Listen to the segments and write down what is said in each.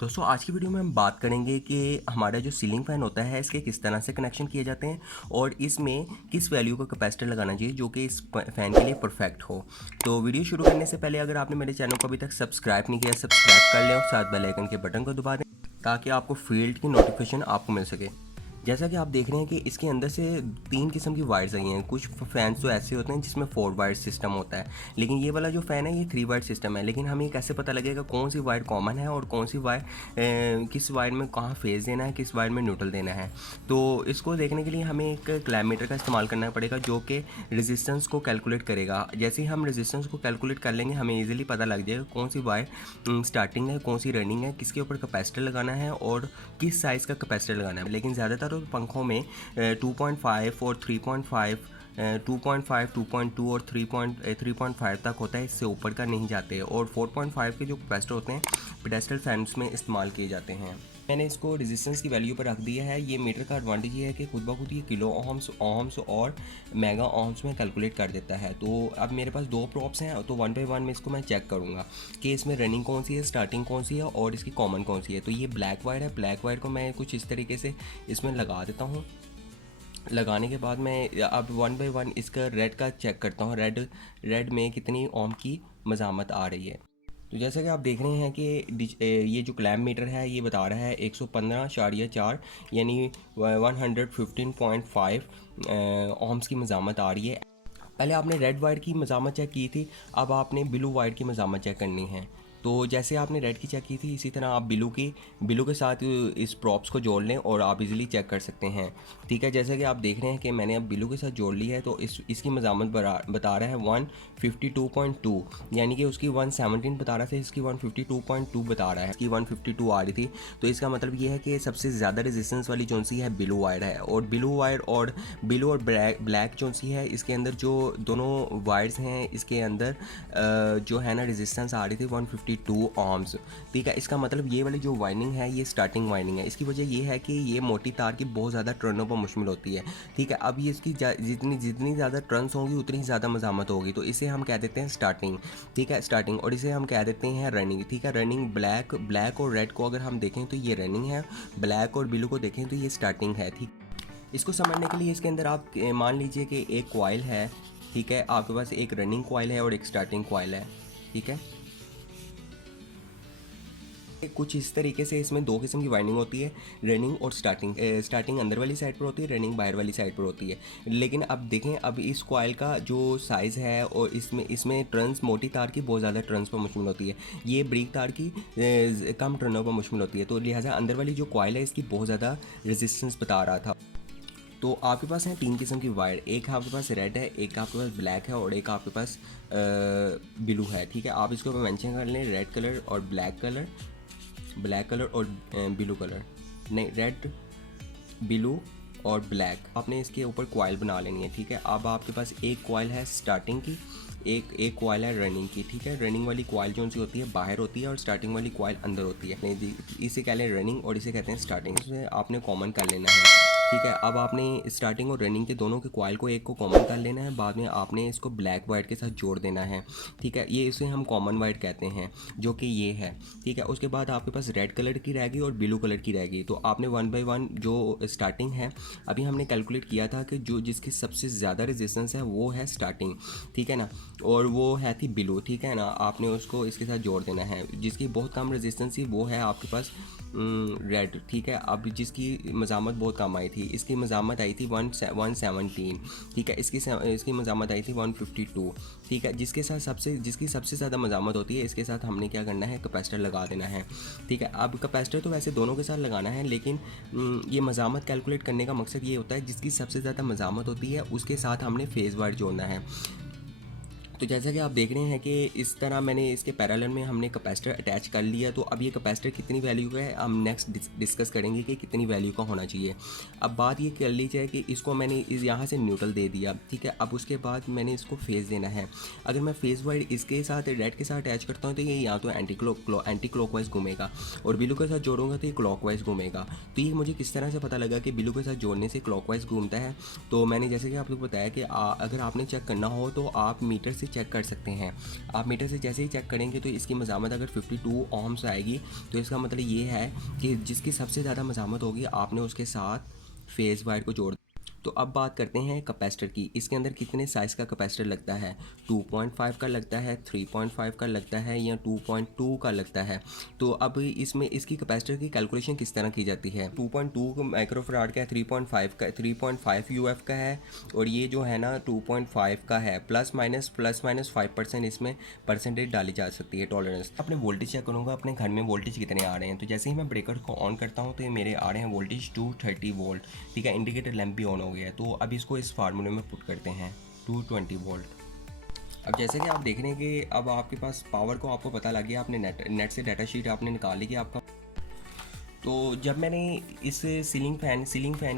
दोस्तों आज की वीडियो में हम बात करेंगे कि हमारा जो सीलिंग फ़ैन होता है इसके किस तरह से कनेक्शन किए जाते हैं और इसमें किस वैल्यू का कैपेसिटर लगाना चाहिए जो कि इस फ़ैन के लिए परफेक्ट हो। तो वीडियो शुरू करने से पहले अगर आपने मेरे चैनल को अभी तक सब्सक्राइब नहीं किया, सब्सक्राइब कर लें और साथ बेल आइकन के बटन को दबा दें ताकि आपको फील्ड की नोटिफिकेशन आपको मिल सके। जैसा कि आप देख रहे हैं कि इसके अंदर से 3 किस्म की वायर्स आई हैं। कुछ फ़ैन्स तो ऐसे होते हैं जिसमें 4 वायर सिस्टम होता है, लेकिन ये वाला जो फ़ैन है ये 3 वायर सिस्टम है। लेकिन हमें कैसे पता लगेगा कौन सी वायर कॉमन है और कौन सी वायर किस वायर में कहाँ फेज़ देना है, किस वायर में न्यूट्रल देना है। तो इसको देखने के लिए हमें एक क्लैममीटर का इस्तेमाल करना पड़ेगा जो कि रेजिस्टेंस को कैलकुलेट करेगा। जैसे ही हम रेजिस्टेंस को कैलकुलेट कर लेंगे हमें ईजिली पता लग जाएगा कौन सी वायर स्टार्टिंग है, कौन सी रनिंग है, किसके ऊपर कैपेसिटर लगाना है और किस साइज़ का कैपेसिटर लगाना है। लेकिन ज़्यादातर पंखों में 2.5 और 3.5 2.5 2.2 और 3.5 तक होता है, इससे ऊपर का नहीं जाते। और 4.5 के जो कैपेसिटर होते हैं पेडेस्टल फैंस में इस्तेमाल किए जाते हैं। मैंने इसको रेजिस्टेंस की वैल्यू पर रख दिया है। ये मीटर का एडवांटेज ये है कि खुद ब खुद ये किलो ओम्स और मेगा ओम्स में कैलकुलेट कर देता है। तो अब मेरे पास 2 प्रॉप्स हैं, तो 1 बाय 1 में इसको मैं चेक करूँगा कि इसमें रनिंग कौन सी है, स्टार्टिंग कौन सी है और इसकी कॉमन कौन सी है। तो ये ब्लैक वायर है, ब्लैक वायर को मैं कुछ इस तरीके से इसमें लगा देता हूँ। लगाने के बाद मैं अब 1 बाय 1 इसका रेड का चेक करता हूँ, रेड में कितनी ओम की मज़ामत आ रही है। तो जैसा कि आप देख रहे हैं कि ये जो क्लैम मीटर है ये बता रहा है 115.4 यानी 115.5 ओम्स की मज़ामत आ रही है। पहले आपने रेड वायर की मज़ामत चेक की थी, अब आपने ब्लू वायर की मज़ामत चेक करनी है। तो जैसे आपने रेड की चेक की थी इसी तरह आप ब्लू के साथ इस प्रॉप्स को जोड़ लें और आप इजीली चेक कर सकते हैं। ठीक है, जैसा कि आप देख रहे हैं कि मैंने अब ब्लू के साथ जोड़ ली है तो इसकी मज़ामत बता रहा है 152.2 यानी कि उसकी 117 बता रहा था, इसकी 152.2 बता रहा है, इसकी 152 आ रही थी। तो इसका मतलब ये है कि सबसे ज़्यादा रेजिस्टेंस वाली जोन सी है ब्लू वायर है। और ब्लू और ब्लैक जोन सी है, इसके अंदर जो दोनों वायर्स हैं इसके अंदर जो है ना रेजिस्टेंस आ रही थी 152 ओम्स। ठीक है, इसका मतलब ये वाली जो वाइंडिंग है ये स्टार्टिंग वाइंडिंग है। इसकी वजह ये है कि ये मोटी तार की बहुत ज़्यादा टर्नों पर मुश्किल होती है। ठीक है, अब ये इसकी जितनी ज़्यादा टर्न्स होंगी उतनी ज़्यादा मज़ामत होगी, तो इसे हम कह देते हैं स्टार्टिंग। ठीक है, स्टार्टिंग, और इसे हम कह देते हैं रनिंग। ठीक है, रनिंग ब्लैक और रेड को अगर हम देखें तो ये रनिंग है, ब्लैक और ब्लू को देखें तो ये स्टार्टिंग है। ठीक, इसको समझने के लिए इसके अंदर आप मान लीजिए कि एक कॉइल है। ठीक है, आपके पास एक रनिंग कॉइल है और एक स्टार्टिंग कॉइल है। ठीक है, कुछ इस तरीके से इसमें 2 किस्म की वाइंडिंग होती है, रनिंग और स्टार्टिंग। स्टार्टिंग अंदर वाली साइड पर होती है, रनिंग बाहर वाली साइड पर होती है। लेकिन अब देखें, अब इस कॉइल का जो साइज़ है और इसमें टर्न्स मोटी तार की बहुत ज़्यादा टर्न्स पर मुश्किल होती है, ये ब्रीक तार की कम टर्नों पर मुश्किल होती है। तो लिहाजा अंदर वाली जो कॉइल है इसकी बहुत ज़्यादा रेजिस्टेंस बता रहा था। तो आपके पास हैं 3 किस्म की वायर, एक आपके पास रेड है, एक आपके पास ब्लैक है और एक आपके पास ब्लू है। ठीक है, आप इसको मेंशन कर लें, रेड कलर और ब्लैक कलर और ब्लू कलर, नहीं, रेड ब्लू और ब्लैक। आपने इसके ऊपर कॉइल बना लेनी है। ठीक है, अब आपके पास एक कॉइल है स्टार्टिंग की, एक कॉइल है रनिंग की। ठीक है, रनिंग वाली कॉइल जो सी होती है बाहर होती है और स्टार्टिंग वाली कॉइल अंदर होती है। इसे कह लें रनिंग और इसे कहते हैं स्टार्टिंग। इसे आपने कॉमन कर लेना है। ठीक है, अब आपने स्टार्टिंग और रनिंग के दोनों के कॉइल को एक को कॉमन कर लेना है, बाद में आपने इसको ब्लैक वायर के साथ जोड़ देना है। ठीक है, ये इसे हम कॉमन वायर कहते हैं जो कि ये है। ठीक है, उसके बाद आपके पास रेड कलर की रहेगी और ब्लू कलर की रहेगी। तो आपने 1 बाय 1 जो स्टार्टिंग है, अभी हमने कैलकुलेट किया था कि जो जिसकी सबसे ज़्यादा रेजिस्टेंस है वो है स्टार्टिंग। ठीक है ना, और वो है थी ब्लू। ठीक है ना, आपने उसको इसके साथ जोड़ देना है। जिसकी बहुत कम रेजिस्टेंस थी वो है आपके पास रेड। ठीक है, अब जिसकी मज़ामत बहुत कम आई थी, इसकी मज़ामत आई थी 117। ठीक है, इसकी मज़ामत आई थी 152। ठीक है, जिसकी सबसे ज़्यादा मज़ामत होती है इसके साथ हमने क्या करना है, कैपेसिटर लगा देना है। ठीक है, अब कैपेसिटर तो वैसे दोनों के साथ लगाना है, लेकिन ये मज़ामत कैलकुलेट करने का मकसद ये होता है जिसकी सबसे ज़्यादा मज़ामत होती है उसके साथ हमने फेज़ वायर जोड़ना है। तो जैसा कि आप देख रहे हैं कि इस तरह मैंने इसके पैरेलल में हमने कैपेसिटर अटैच कर लिया। तो अब ये कैपेसिटर कितनी वैल्यू का है हम नेक्स्ट डिस्कस करेंगे कि कितनी वैल्यू का होना चाहिए। अब बात ये कर लीजिए कि इसको मैंने इस यहाँ से न्यूट्रल दे दिया। ठीक है, अब उसके बाद मैंने इसको फेज़ देना है। अगर मैं फेज़ वाइड इसके साथ रेड के साथ अटैच करता हूँ तो ये या तो एंटी क्लॉकवाइज घूमेगा और ब्लू के साथ जोड़ूंगा तो ये क्लॉकवाइज घूमेगा। तो ये मुझे किस तरह से पता लगा कि ब्लू के साथ जोड़ने से क्लॉकवाइज घूमता है। तो मैंने जैसे कि आपको बताया कि अगर आपने चेक करना हो तो आप मीटर से चेक कर सकते हैं। आप मीटर से जैसे ही चेक करेंगे तो इसकी मज़ामत अगर 52 ohms आएगी तो इसका मतलब ये है कि जिसकी सबसे ज़्यादा मज़ामत होगी आपने उसके साथ फेज़ वायर को जोड़। तो अब बात करते हैं कैपेसिटर की। इसके अंदर कितने साइज़ का कैपेसिटर लगता है, 2.5 का लगता है, 3.5 का लगता है या 2.2 का लगता है। तो अब इसमें इसकी कैपेसिटर की कैलकुलेशन किस तरह की जाती है। 2.2 माइक्रोफराड का है, 3.5 का 3.5 यूएफ का है, और ये जो है ना 2.5 का है। प्लस माइनस 5% इसमें परसेंटेज डाली जा सकती है टॉलरेंस। अपने वोल्टेज चेक करूँगा अपने घर में वोल्टेज कितने आ रहे हैं। तो जैसे ही मैं ब्रेकर को ऑन करता हूँ तो ये मेरे आ रहे हैं वोल्टेज 230 वोल्ट। ठीक है, इंडिकेटर लैंप भी ऑन हो गया है। तो अब इसको इस फार्मूले में पुट करते हैं 220 वोल्ट। अब जैसे कि आप देख रहे हैं कि अब आपके पास पावर को आपको पता लग गया, आपने नेट से डाटा शीट आपने निकाली कि आपका। तो जब मैंने इस सीलिंग फ़ैन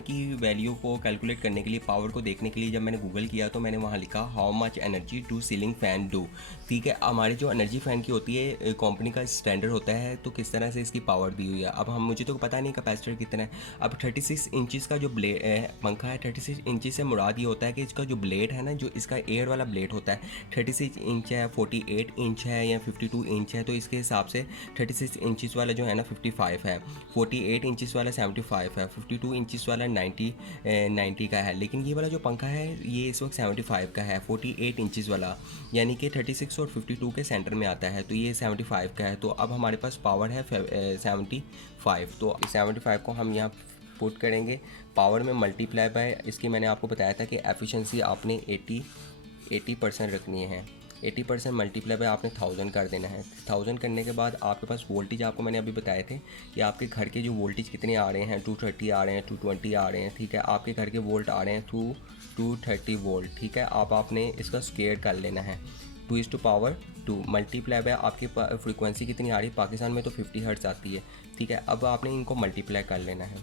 की वैल्यू को कैलकुलेट करने के लिए, पावर को देखने के लिए जब मैंने गूगल किया तो मैंने वहाँ लिखा how much energy do ceiling fan do. ठीक है, हमारी जो एनर्जी फ़ैन की होती है कंपनी का स्टैंडर्ड होता है, तो किस तरह से इसकी पावर दी हुई है। अब हम मुझे तो पता नहीं कैपेसिटर कितना है। अब 36 इंचज़ का जो पंखा है, 36 इंचज़ से मुराद ये होता है कि इसका जो ब्लेड है ना, जो इसका एयर वाला ब्लेड होता है 36 इंच है, 48 इंच है या 52 इंच है, तो इसके हिसाब से 36 इंचज़ वाला जो है ना 55 है, 48 इंचज़ वाला 75 है, 52 इंचज़ वाला 90 का है। लेकिन ये वाला जो पंखा है ये इस वक्त 75 का है, 48 इंचज़ वाला, यानी कि 36 और 52 के सेंटर में आता है, तो ये 75 का है। तो अब हमारे पास पावर है 75। तो 75 को हम यहाँ पुट करेंगे पावर में, मल्टीप्लाई बाय इसकी मैंने आपको बताया था कि एफिशिएंसी आपने 80% रखनी है। 80% मल्टीप्लाई बाय आपने 1000 कर देना है। 1000 करने के बाद आपके पास वोल्टेज आपको मैंने अभी बताए थे कि आपके घर के जो वोल्टेज कितने आ रहे हैं, 230 आ रहे हैं, 220 आ रहे हैं। ठीक है, आपके घर के वोल्ट आ रहे हैं 230 वोल्ट। ठीक है, अब आपने इसका स्क्वायर कर लेना है 2:2 मल्टीप्लाई बाय आपकी फ्रीक्वेंसी कितनी आ रही है, पाकिस्तान में तो 50 हर्ट्ज़ आती है। ठीक है, अब आपने इनको मल्टीप्लाई कर लेना है।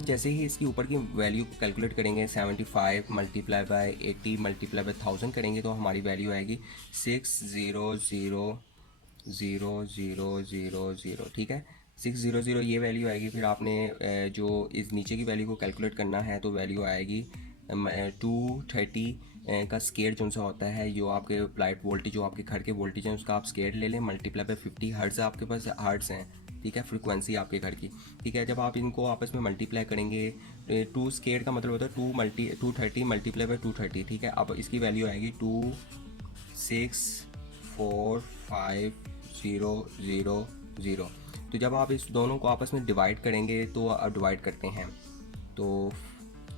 जैसे ही इसकी ऊपर की वैल्यू को कैलकुलेट करेंगे 75 मल्टीप्लाई बाय 80 मल्टीप्लाई बाय 1000 करेंगे तो हमारी वैल्यू आएगी 600,000। ठीक है, 600 ये वैल्यू आएगी। फिर आपने जो इस नीचे की वैल्यू को कैलकुलेट करना है तो वैल्यू आएगी 230 का स्केयर जो सा होता है, जो आपके अप्लाइड वोल्टेज जो आपके घर के वोल्टेज हैं उसका आप स्केयर ले लें, मल्टीप्लाई बाय 50 हर्ट्ज़ आपके पास हर्ट्ज़ हैं। ठीक है, फ्रीक्वेंसी आपके घर की। ठीक है, जब आप इनको आपस में मल्टीप्लाई करेंगे, 2 स्केयर का मतलब होता है 230 मल्टीप्लाई बाय 230। ठीक है, अब इसकी वैल्यू आएगी 2645000। तो जब आप इस दोनों को आपस में डिवाइड करेंगे तो आप डिवाइड करते हैं, तो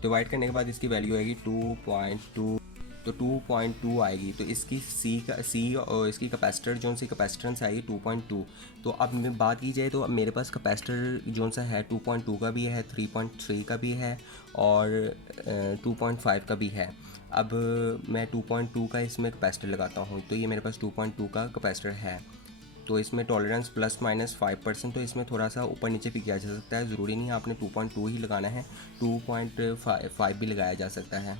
डिवाइड करने के बाद इसकी वैल्यू आएगी 2.2। तो 2.2 आएगी। तो इसकी सी और इसकी कैपेसिटर जो सी कैपेसिटेंस आएगी 2.2। तो अब मैं बात की जाए तो अब मेरे पास कैपेसिटर जो सा है 2.2 का भी है, 3.3 का भी है और 2.5 का भी है। अब मैं 2.2 का इसमें कैपेसिटर लगाता हूँ तो ये मेरे पास 2.2 का कैपेसिटर है। तो इसमें टॉलरेंस प्लस माइनस 5%, तो इसमें थोड़ा सा ऊपर नीचे भी किया जा सकता है, ज़रूरी नहीं है आपने 2.2 ही लगाना है, 2.5 भी लगाया जा सकता है।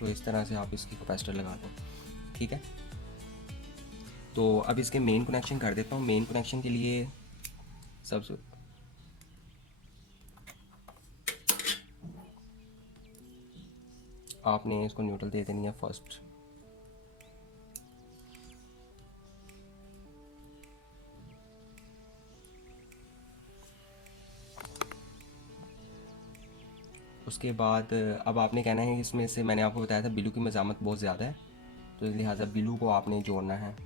तो इस तरह से आप इसकी कैपेसिटर लगा दें। ठीक है, तो अब इसके मेन कनेक्शन कर देता हूँ। मेन कनेक्शन के लिए सबसे आपने इसको न्यूट्रल दे देनी है फर्स्ट। उसके बाद अब आपने कहना है इसमें से मैंने आपको बताया था बिलू की मज़ामत बहुत ज़्यादा है, तो लिहाजा बिलू को आपने जोड़ना है।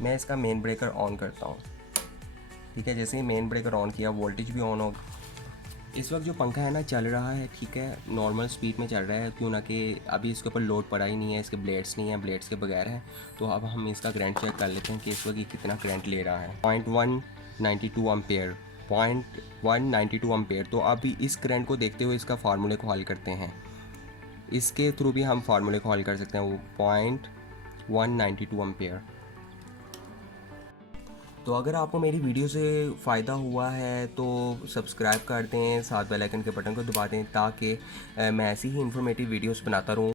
मैं इसका मेन ब्रेकर ऑन करता हूँ। ठीक है, जैसे ही मेन ब्रेकर ऑन किया वोल्टेज भी ऑन हो। इस वक्त जो पंखा है ना चल रहा है, ठीक है, नॉर्मल स्पीड में चल रहा है, क्यों ना कि अभी इसके ऊपर लोड पड़ा ही नहीं है, इसके ब्लेड्स नहीं है, ब्लेड्स के बगैर है। तो अब हम इसका करंट चेक कर लेते हैं कि इस वक्त ये कितना करंट ले रहा है। 0.192 एम्पेयर, 0.192 एम्पेयर। तो अभी इस करंट को देखते हुए इसका फार्मूले को हल करते हैं। इसके थ्रू भी हम फार्मूले को हल कर सकते हैं, वो 0.192 एम्पेयर। तो अगर आपको मेरी वीडियो से फ़ायदा हुआ है तो सब्सक्राइब कर दें, साथ बेल आइकन के बटन को दबा दें, ताकि मैं ऐसी ही इंफॉर्मेटिव वीडियोस बनाता रहूँ।